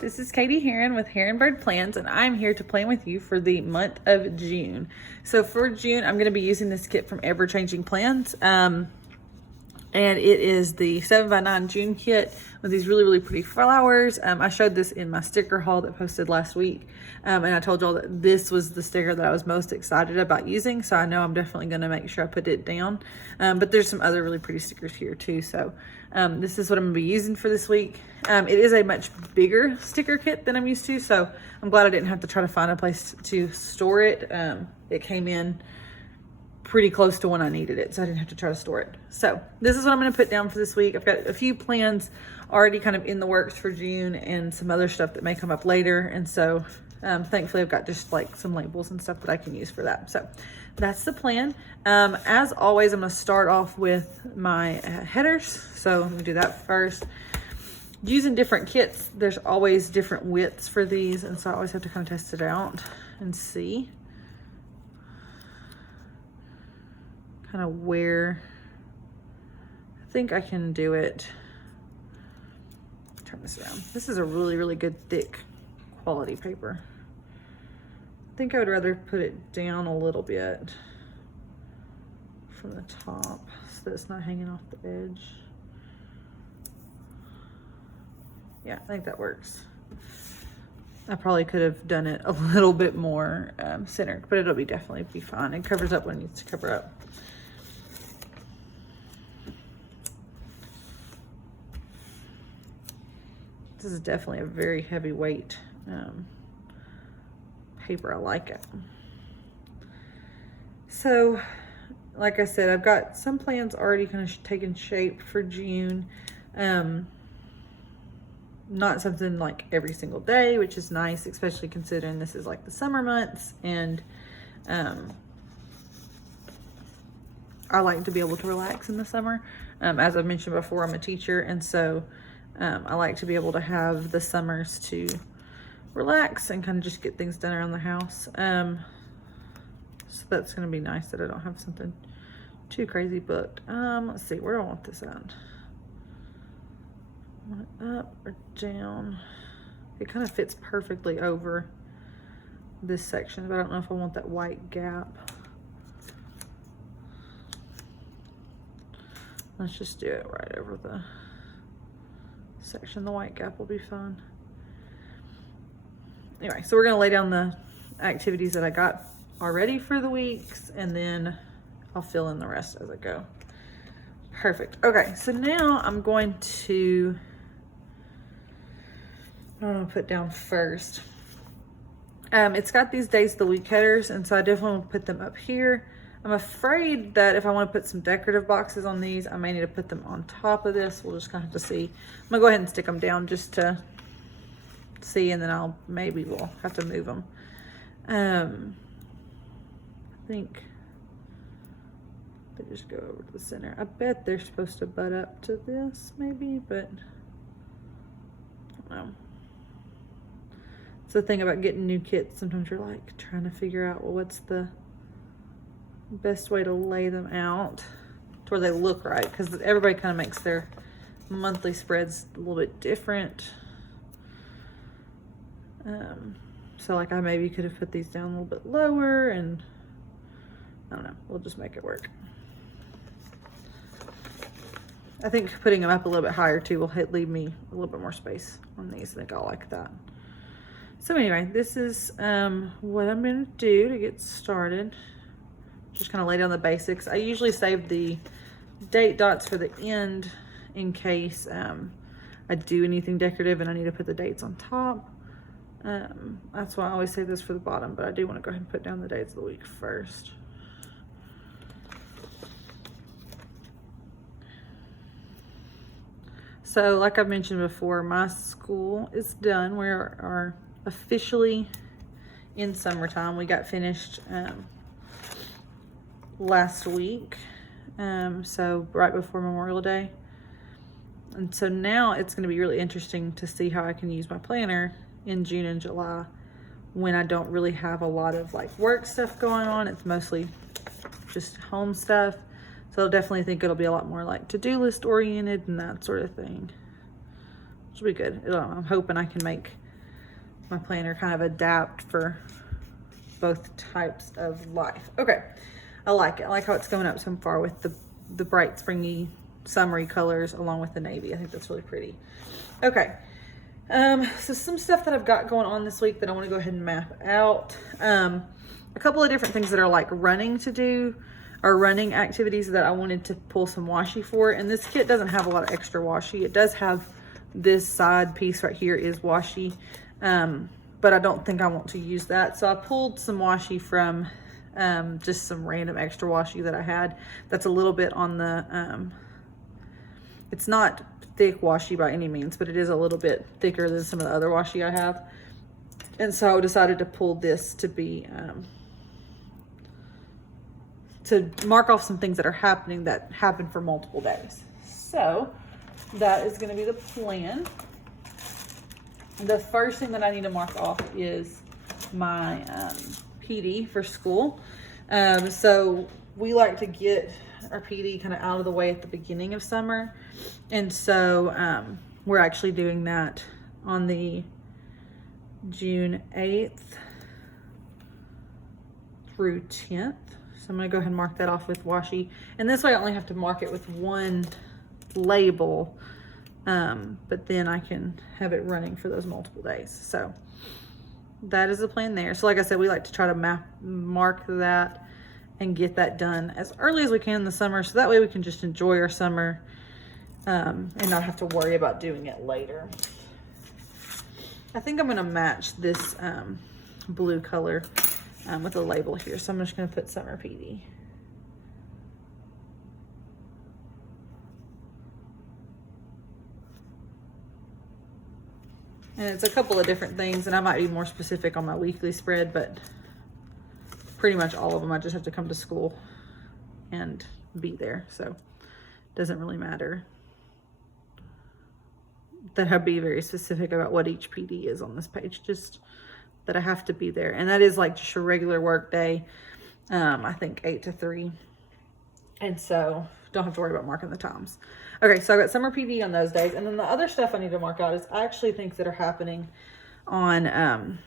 This is Katie Heron with Heron Bird Plans, and I'm here to plan with you for the month of June. So for June, I'm going to be using this kit from EverChangingPlans, and it is the 7x9 June kit with these really, really pretty flowers. I showed this in my sticker haul that posted last week, and I told y'all that this was the sticker that I was most excited about using, so I know I'm definitely going to make sure I put it down. But there's some other really pretty stickers here too, so this is what I'm going to be using for this week. It is a much bigger sticker kit than I'm used to, so I'm glad I didn't have to try to find a place to store it. It came in pretty close to when I needed it, so I didn't have to try to store it. So this is what I'm going to put down for this week. I've got a few plans already kind of in the works for June and some other stuff that may come up later, and so thankfully I've got just like some labels and stuff that I can use for that. So that's the plan. As always, I'm going to start off with my headers, so let me do that first. Using different kits, there's always different widths for these, and so I always have to kind of test it out and see kind of where I think I can do it. Turn this around. This is a really, really good thick quality paper. I think I would rather put it down a little bit from the top so that it's not hanging off the edge. Yeah, I think that works. I probably could have done it a little bit more centered, but it'll definitely be fine. It covers up what it needs to cover up. This is definitely a very heavyweight paper. I like it. So, like I said, I've got some plans already kind of taking shape for June. Not something like every single day, which is nice, especially considering this is like the summer months, and I like to be able to relax in the summer. As I've mentioned before, I'm a teacher, and so I like to be able to have the summers to relax and kind of just get things done around the house. So that's going to be nice that I don't have something too crazy booked. Let's see, where do I want this at? Want it up or down? It kind of fits perfectly over this section, but I don't know if I want that white gap. Let's just do it right over the section. The white gap will be fine. Anyway, so we're going to lay down the activities that I got already for the weeks, and then I'll fill in the rest as I go. Perfect. Okay, so now I'm going to put down first. It's got these days of the week headers, and so I definitely want to put them up here. I'm afraid that if I want to put some decorative boxes on these, I may need to put them on top of this. We'll just kind of have to see. I'm gonna go ahead and stick them down just to see, and then maybe we'll have to move them. I think they just go over to the center. I bet they're supposed to butt up to this maybe, but I don't know. It's the thing about getting new kits. Sometimes you're like trying to figure out, well, what's the best way to lay them out to where they look right, because everybody kind of makes their monthly spreads a little bit different. So like I maybe could have put these down a little bit lower, and I don't know, we'll just make it work. I think putting them up a little bit higher too will leave me a little bit more space on these. I think I'll like that. So anyway, this is what I'm going to do to get started. Just kind of lay down the basics. I usually save the date dots for the end in case I do anything decorative and I need to put the dates on top. That's why I always save this for the bottom, but I do want to go ahead and put down the dates of the week first. So like I've mentioned before, my school is done. We are officially in summertime. We got finished last week, so right before Memorial Day. And so now it's going to be really interesting to see how I can use my planner in June and July when I don't really have a lot of like work stuff going on. It's mostly just home stuff. So I definitely think it'll be a lot more like to-do list oriented and that sort of thing. Which will be good. I'm hoping I can make my planner kind of adapt for both types of life. Okay, I like it. I like how it's going up so far with the bright springy summery colors along with the navy. I think that's really pretty. Okay, so some stuff that I've got going on this week that I want to go ahead and map out. A couple of different things that are like running to do, or running activities that I wanted to pull some washi for. And this kit doesn't have a lot of extra washi. It does have this side piece right here is washi, but I don't think I want to use that. So I pulled some washi from just some random extra washi that I had. That's a little bit on the, it's not thick washi by any means, but it is a little bit thicker than some of the other washi I have. And so I decided to pull this to be, to mark off some things that are happening that happen for multiple days. So that is going to be the plan. The first thing that I need to mark off is my PD for school. So we like to get our PD kind of out of the way at the beginning of summer. And so we're actually doing that on the June 8th through 10th. So I'm going to go ahead and mark that off with washi. And this way I only have to mark it with one label, but then I can have it running for those multiple days. So that is the plan there. So like I said, we like to try to mark that and get that done as early as we can in the summer, so that way we can just enjoy our summer and not have to worry about doing it later. I think I'm going to match this blue color with a label here, so I'm just going to put summer PD. And it's a couple of different things, and I might be more specific on my weekly spread, but pretty much all of them I just have to come to school and be there, so it doesn't really matter that I be very specific about what each PD is on this page, just that I have to be there. And that is like just a regular work day, I think 8 to 3, and so don't have to worry about marking the times. Okay, so I got summer PD on those days, and then the other stuff I need to mark out is actually things that are happening on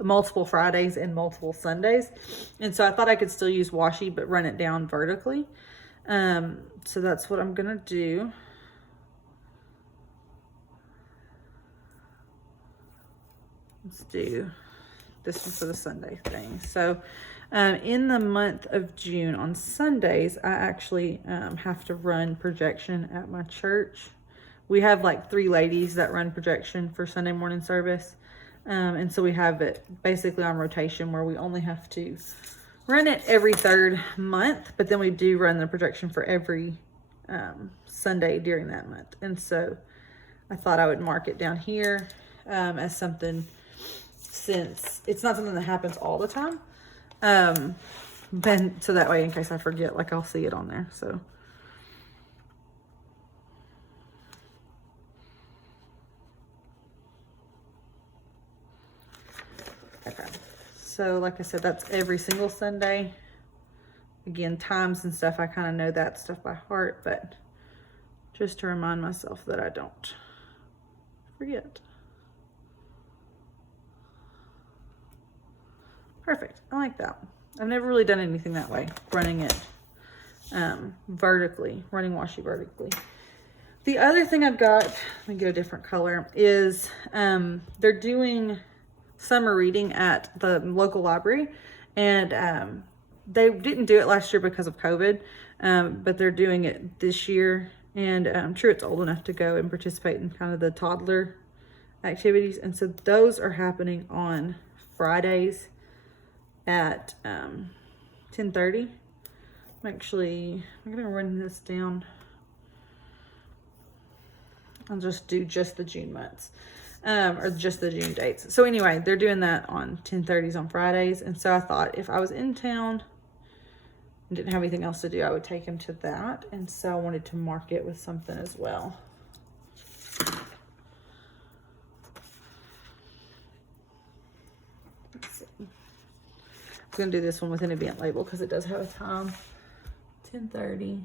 multiple Fridays and multiple Sundays. And so I thought I could still use washi but run it down vertically. So that's what I'm gonna do. Let's do this one for the Sunday thing. So in the month of June on Sundays, I actually have to run projection at my church. We have like 3 ladies that run projection for Sunday morning service. And so we have it basically on rotation where we only have to run it every 3rd month, but then we do run the projection for every Sunday during that month. And so I thought I would mark it down here as something, since it's not something that happens all the time. Then so that way, in case I forget, like I'll see it on there. So okay, so like I said, that's every single Sunday. Again, times and stuff, I kind of know that stuff by heart, but just to remind myself that I don't forget. Perfect. I like that. I've never really done anything that way, running it vertically, running washi vertically. The other thing I've got, let me get a different color, is they're doing summer reading at the local library, and they didn't do it last year because of COVID, but they're doing it this year, and I'm sure it's old enough to go and participate in kind of the toddler activities. And so those are happening on Fridays at 10:30. I'm gonna run this down. I'll just do just the June months, or just the June dates. So anyway, they're doing that on 10:30s on Fridays. And so I thought if I was in town and didn't have anything else to do, I would take him to that. And so I wanted to mark it with something as well. Let's see. I'm gonna do this one with an event label because it does have a time. 10:30.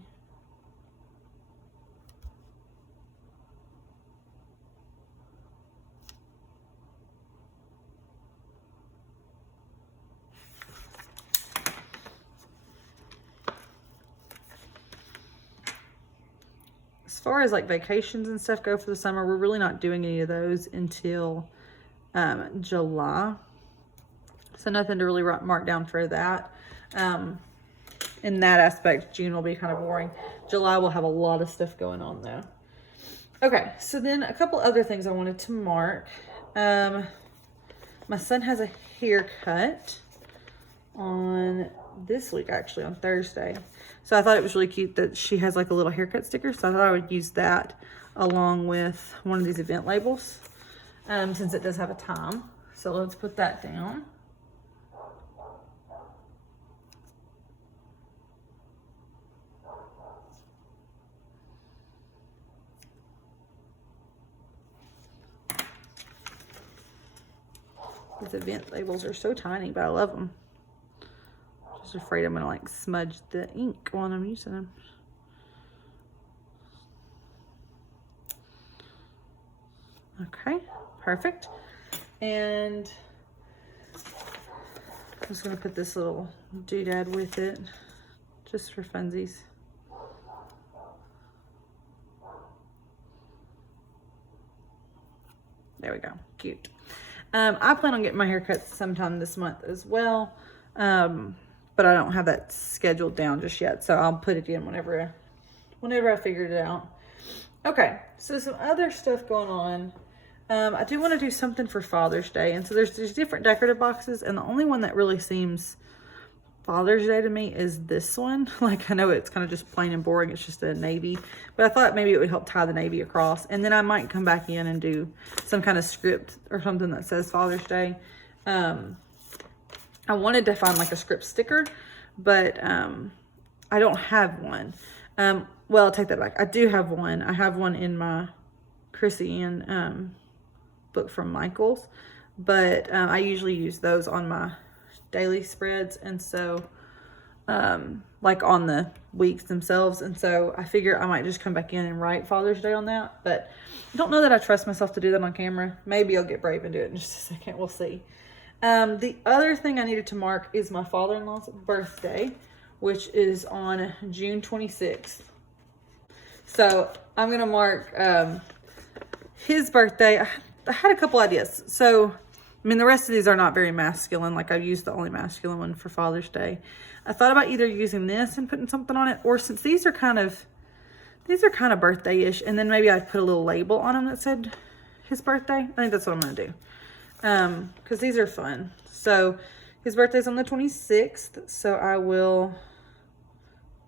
As far as like vacations and stuff go for the summer, we're really not doing any of those until July. So nothing to really mark down for that. In that aspect, June will be kind of boring. July will have a lot of stuff going on though. Okay, so then a couple other things I wanted to mark. My son has a haircut on this week, actually, on Thursday. So I thought it was really cute that she has like a little haircut sticker. So I thought I would use that along with one of these event labels, since it does have a time. So let's put that down. These event labels are so tiny, but I love them. Just afraid I'm gonna like smudge the ink while I'm using them. Okay, perfect. And I'm just gonna put this little doodad with it, just for funsies. There we go, cute. I plan on getting my hair cut sometime this month as well, but I don't have that scheduled down just yet, so I'll put it in whenever I figure it out. Okay, so some other stuff going on. I do want to do something for Father's Day, and so there's different decorative boxes, and the only one that really seems Father's Day to me is this one. Like, I know it's kind of just plain and boring, it's just a navy, but I thought maybe it would help tie the navy across, and then I might come back in and do some kind of script or something that says Father's Day. I wanted to find like a script sticker, but I don't have one. Well, I'll take that back. I do have one. I have one in my Chrissy Ann book from Michaels, but I usually use those on my daily spreads, and so like on the weeks themselves, and so I figure I might just come back in and write Father's Day on that, but I don't know that I trust myself to do that on camera. Maybe I'll get brave and do it in just a second. We'll see. The other thing I needed to mark is my father-in-law's birthday, which is on June 26th. So I'm gonna mark his birthday. I had a couple ideas. So I mean, the rest of these are not very masculine. Like, I used the only masculine one for Father's Day. I thought about either using this and putting something on it, or since these are kind of birthday-ish, and then maybe I'd put a little label on them that said his birthday. I think that's what I'm gonna do, because these are fun. So his birthday's on the 26th, so I will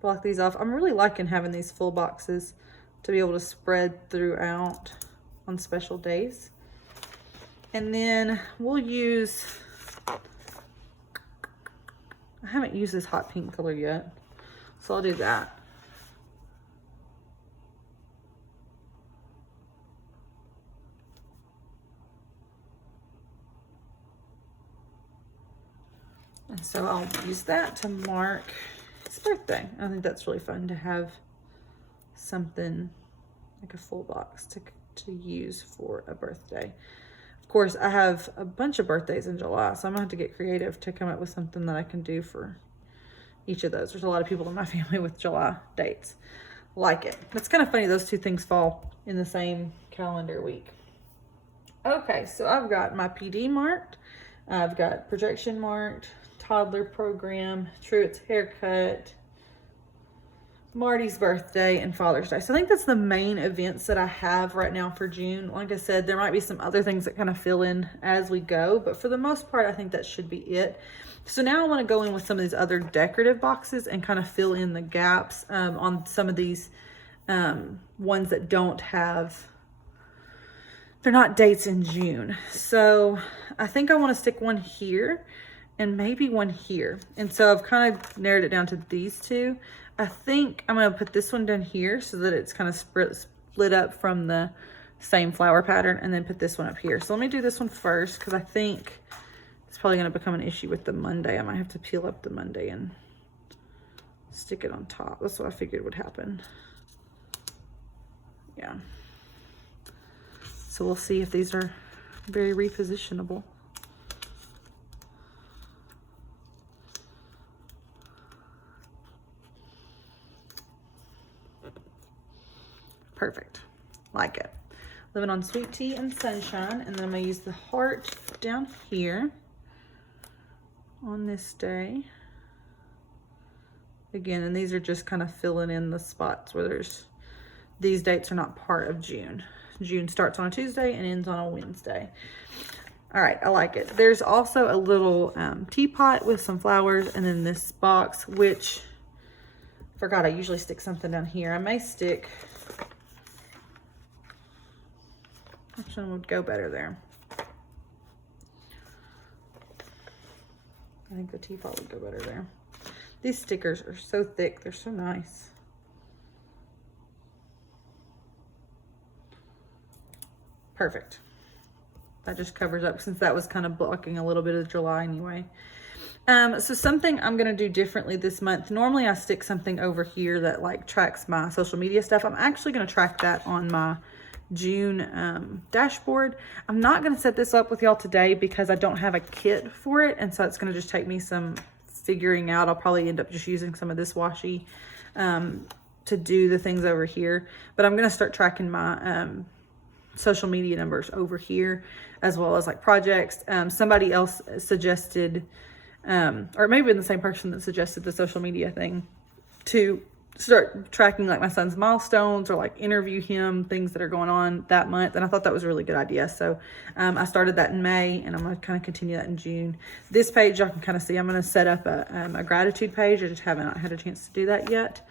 block these off. I'm really liking having these full boxes to be able to spread throughout on special days. And then we'll use, I haven't used this hot pink color yet, so I'll do that. And so I'll use that to mark his birthday. I think that's really fun to have something like a full box to use for a birthday. Of course, I have a bunch of birthdays in July, so I'm gonna have to get creative to come up with something that I can do for each of those. There's a lot of people in my family with July dates. Like it. It's kind of funny, those two things fall in the same calendar week. Okay, so I've got my PD marked. I've got projection marked, toddler program, Truett's haircut, Marty's birthday, and Father's Day. So I think that's the main events that I have right now for June. Like I said, there might be some other things that kind of fill in as we go, but for the most part, I think that should be it. So now I want to go in with some of these other decorative boxes and kind of fill in the gaps on some of these ones that don't have, they're not dates in June. So I think I want to stick one here and maybe one here. And so I've kind of narrowed it down to these two. I think I'm going to put this one down here so that it's kind of split up from the same flower pattern, and then put this one up here. So let me do this one first, because I think it's probably going to become an issue with the Monday. I might have to peel up the Monday and stick it on top. That's what I figured would happen. Yeah. So we'll see if these are very repositionable. Perfect. Like it. Living on sweet tea and sunshine. And then I'm going to use the heart down here on this day. Again, and these are just kind of filling in the spots where there's, these dates are not part of June. June starts on a Tuesday and ends on a Wednesday. All right, I like it. There's also a little teapot with some flowers, and then this box, which, forgot I usually stick something down here. I may stick, which one would go better there? I think the teapot would go better there. These stickers are so thick, they're so nice. Perfect. That just covers up, since that was kind of blocking a little bit of July anyway. So something I'm going to do differently this month. Normally I stick something over here that like tracks my social media stuff. I'm actually going to track that on my June dashboard. I'm not going to set this up with y'all today because I don't have a kit for it. And so it's going to just take me some figuring out. I'll probably end up just using some of this washi to do the things over here. But I'm going to start tracking my social media numbers over here, as well as like projects. Somebody else suggested, or maybe the same person that suggested the social media thing, to start tracking like my son's milestones or like interview him, things that are going on that month. And I thought that was a really good idea. So I started that in May, and I'm going to kind of continue that in June. This page, y'all can kind of see, I'm going to set up a gratitude page. I just haven't had a chance to do that yet.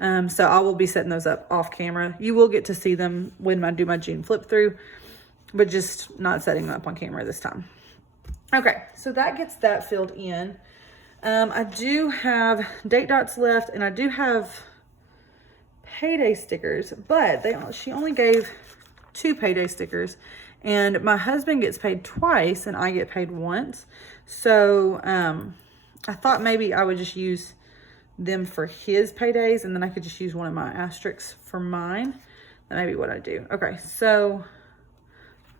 So I will be setting those up off camera. You will get to see them when I do my June flip through, but just not setting them up on camera this time. Okay, so that gets that filled in. I do have date dots left, and I do have payday stickers, but she only gave 2 payday stickers, and my husband gets paid twice and I get paid once. So I thought maybe I would just use them for his paydays, and then I could just use one of my asterisks for mine. That may be what I do. Okay, so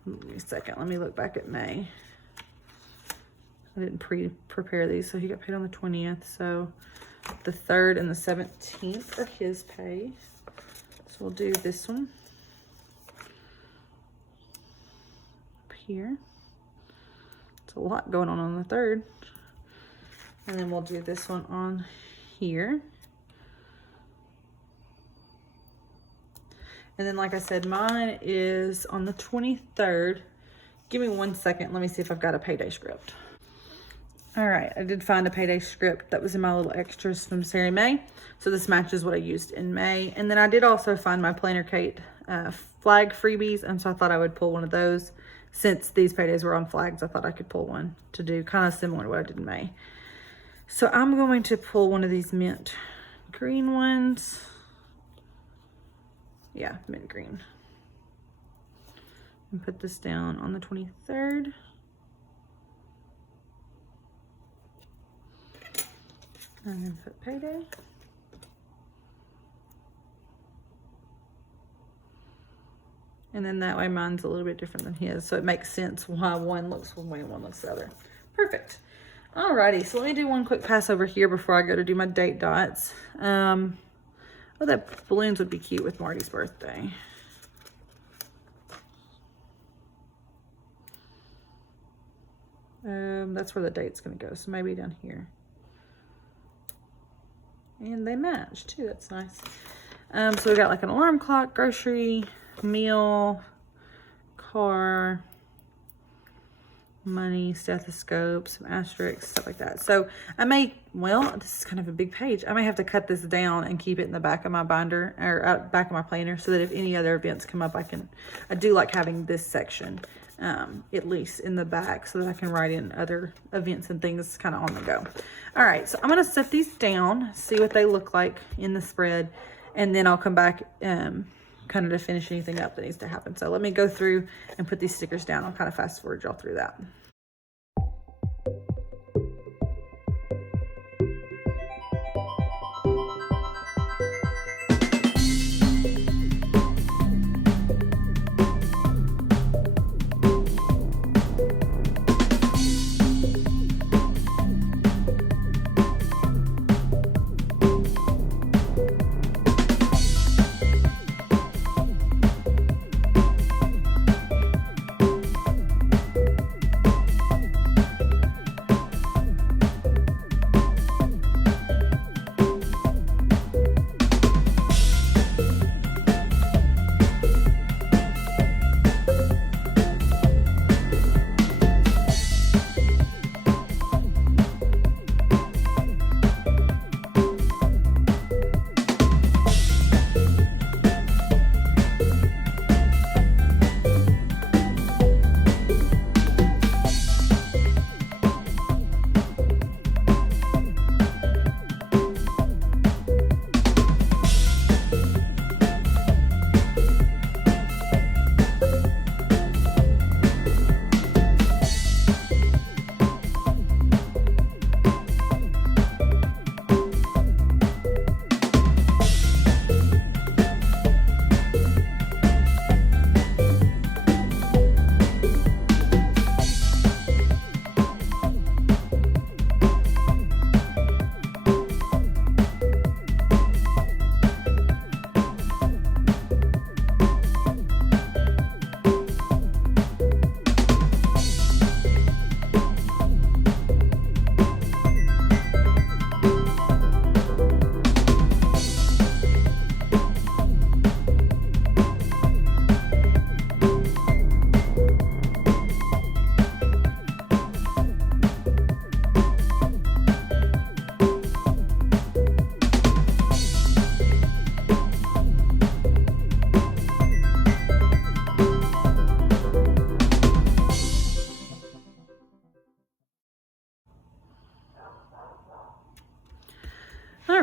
give me a second. Let me look back at May. I didn't prepare these, so he got paid on the 20th. So the 3rd and the 17th are his pay. So we'll do this one up here. It's a lot going on the 3rd. And then we'll do this one on here. And then, like I said, mine is on the 23rd. Give me 1 second. Let me see if I've got a payday script. All right, I did find a payday script that was in my little extras from Sarah May. So this matches what I used in May. And then I did also find my Planner Kate flag freebies. And so I thought I would pull one of those. Since these paydays were on flags, I thought I could pull one to do kind of similar to what I did in May. So I'm going to pull one of these mint green ones. Yeah, mint green. And put this down on the 23rd. And then put payday. And then that way mine's a little bit different than his. So it makes sense why one looks one way and one looks the other. Perfect. Alrighty, so let me do one quick pass over here before I go to do my date dots. Oh, that balloons would be cute with Marty's birthday. That's where the date's gonna go, so maybe down here. And they match too, that's nice. So we got like an alarm clock, grocery, meal, car, money, stethoscope, some asterisks, stuff like that. So I may, well, this is kind of a big page. I may have to cut this down and keep it in the back of my binder, or out back of my planner, so that if any other events come up, I do like having this section at least in the back, so that I can write in other events and things kind of on the go. All right, so I'm going to set these down, see what they look like in the spread, and then I'll come back kind of to finish anything up that needs to happen. So let me go through and put these stickers down. I'll kind of fast forward y'all through that.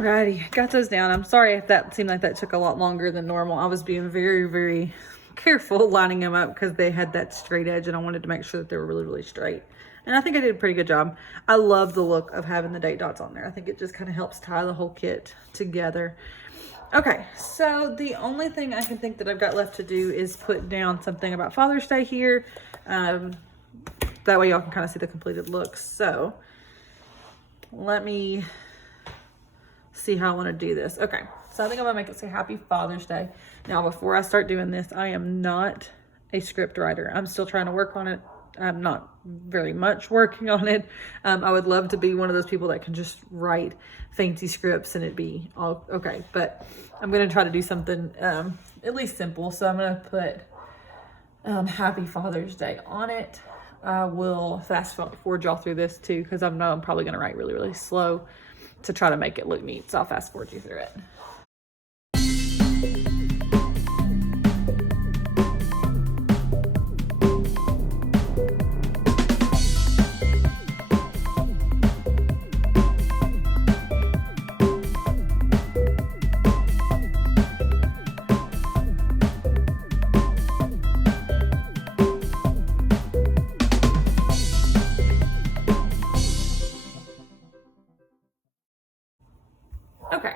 Alrighty, got those down. I'm sorry if that seemed like that took a lot longer than normal. I was being very, very careful lining them up because they had that straight edge and I wanted to make sure that they were really, really straight. And I think I did a pretty good job. I love the look of having the date dots on there. I think it just kind of helps tie the whole kit together. Okay, so the only thing I can think that I've got left to do is put down something about Father's Day here. That way y'all can kind of see the completed look. So let me see how I want to do this. Okay, so I think I'm gonna make it say Happy Father's Day. Now, before I start doing this, I am not a script writer. I'm still trying to work on it. I'm not very much working on it. I would love to be one of those people that can just write fancy scripts and it be all okay. But I'm going to try to do something at least simple. So I'm going to put Happy Father's Day on it. I will fast forward y'all through this too, because I know I'm probably going to write really, really slow to try to make it look neat. So I'll fast forward you through it. Okay,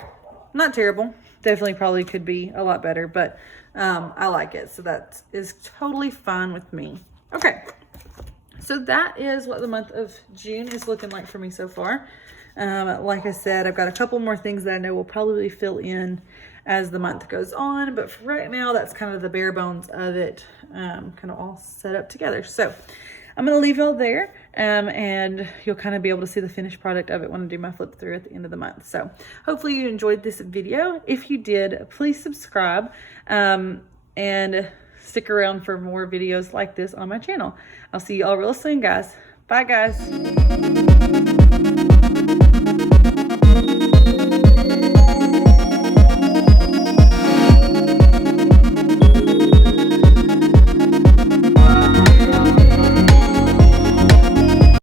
not terrible. Definitely probably could be a lot better, but I like it. So that is totally fine with me. Okay, so that is what the month of June is looking like for me so far. Like I said, I've got a couple more things that I know will probably fill in as the month goes on, but for right now, that's kind of the bare bones of it, kind of all set up together. So I'm going to leave y'all there, and you'll kind of be able to see the finished product of it when I do my flip through at the end of the month. So hopefully you enjoyed this video. If you did, please subscribe and stick around for more videos like this on my channel. I'll see you all real soon, guys. Bye, guys.